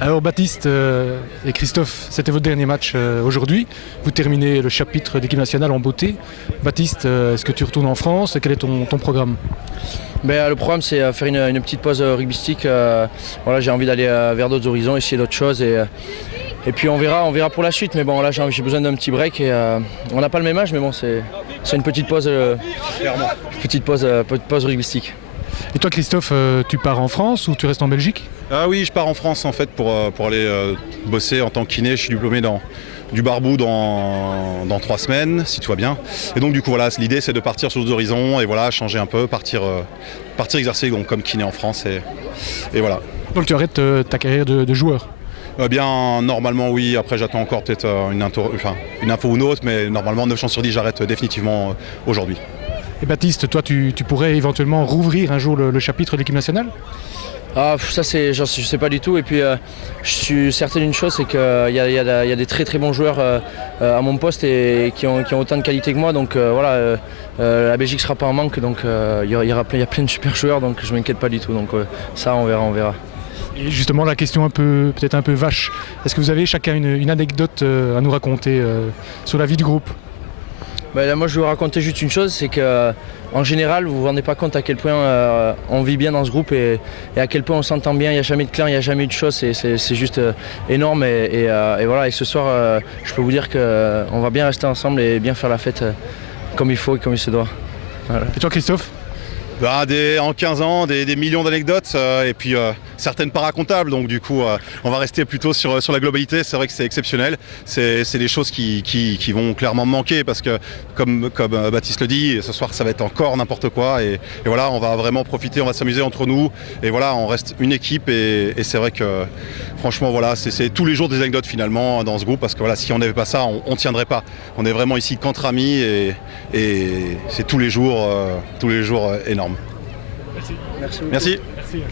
Alors Baptiste et Christophe, c'était votre dernier match aujourd'hui. Vous terminez le chapitre d'équipe nationale en beauté. Baptiste, est-ce que tu retournes en France? Quel est ton programme? Le programme, c'est faire une petite pause rugbystique. Voilà, j'ai envie d'aller vers d'autres horizons, essayer d'autres choses et puis on verra pour la suite. Mais bon, là j'ai besoin d'un petit break et on n'a pas le même âge, mais bon, c'est une petite pause, pause rugbystique. Et toi Christophe, tu pars en France ou tu restes en Belgique? Ah oui, je pars en France en fait pour aller bosser en tant que kiné. Je suis diplômé du Barboux dans 3 semaines, si tout va bien. Et donc du coup voilà, l'idée c'est de partir sur d'autres horizons et voilà, changer un peu, partir exercer donc, comme kiné en France et voilà. Donc tu arrêtes ta carrière de joueur? Bien normalement oui, après j'attends encore peut-être une info ou une autre, mais normalement 9 chances sur 10 j'arrête définitivement aujourd'hui. Et Baptiste, toi tu pourrais éventuellement rouvrir un jour le chapitre de l'équipe nationale? Ah, ça je sais pas du tout et puis je suis certain d'une chose, c'est qu'il y a des très très bons joueurs à mon poste et qui ont autant de qualité que moi, donc voilà, la Belgique sera pas en manque, donc il y a plein de super joueurs, donc je m'inquiète pas du tout, donc ça on verra. Et justement la question peut-être un peu vache, est-ce que vous avez chacun une anecdote à nous raconter sur la vie du groupe? Là, moi je vais vous raconter juste une chose, c'est qu'en général vous ne vous rendez pas compte à quel point on vit bien dans ce groupe et à quel point on s'entend bien, il n'y a jamais de clans, il n'y a jamais eu de choses, c'est juste énorme et voilà, et ce soir je peux vous dire qu'on va bien rester ensemble et bien faire la fête comme il faut et comme il se doit. Voilà. Et toi Christophe? En 15 ans, des millions d'anecdotes et puis certaines pas racontables, donc du coup on va rester plutôt sur la globalité. C'est vrai que c'est exceptionnel, c'est des choses qui vont clairement me manquer parce que comme Baptiste le dit, ce soir ça va être encore n'importe quoi et voilà, on va vraiment profiter, on va s'amuser entre nous et voilà, on reste une équipe et c'est vrai que franchement voilà, c'est tous les jours des anecdotes finalement dans ce groupe parce que voilà, si on n'avait pas ça, on tiendrait pas. On est vraiment ici qu'entre amis et c'est tous les jours énorme. Merci. Merci beaucoup. Merci. Merci.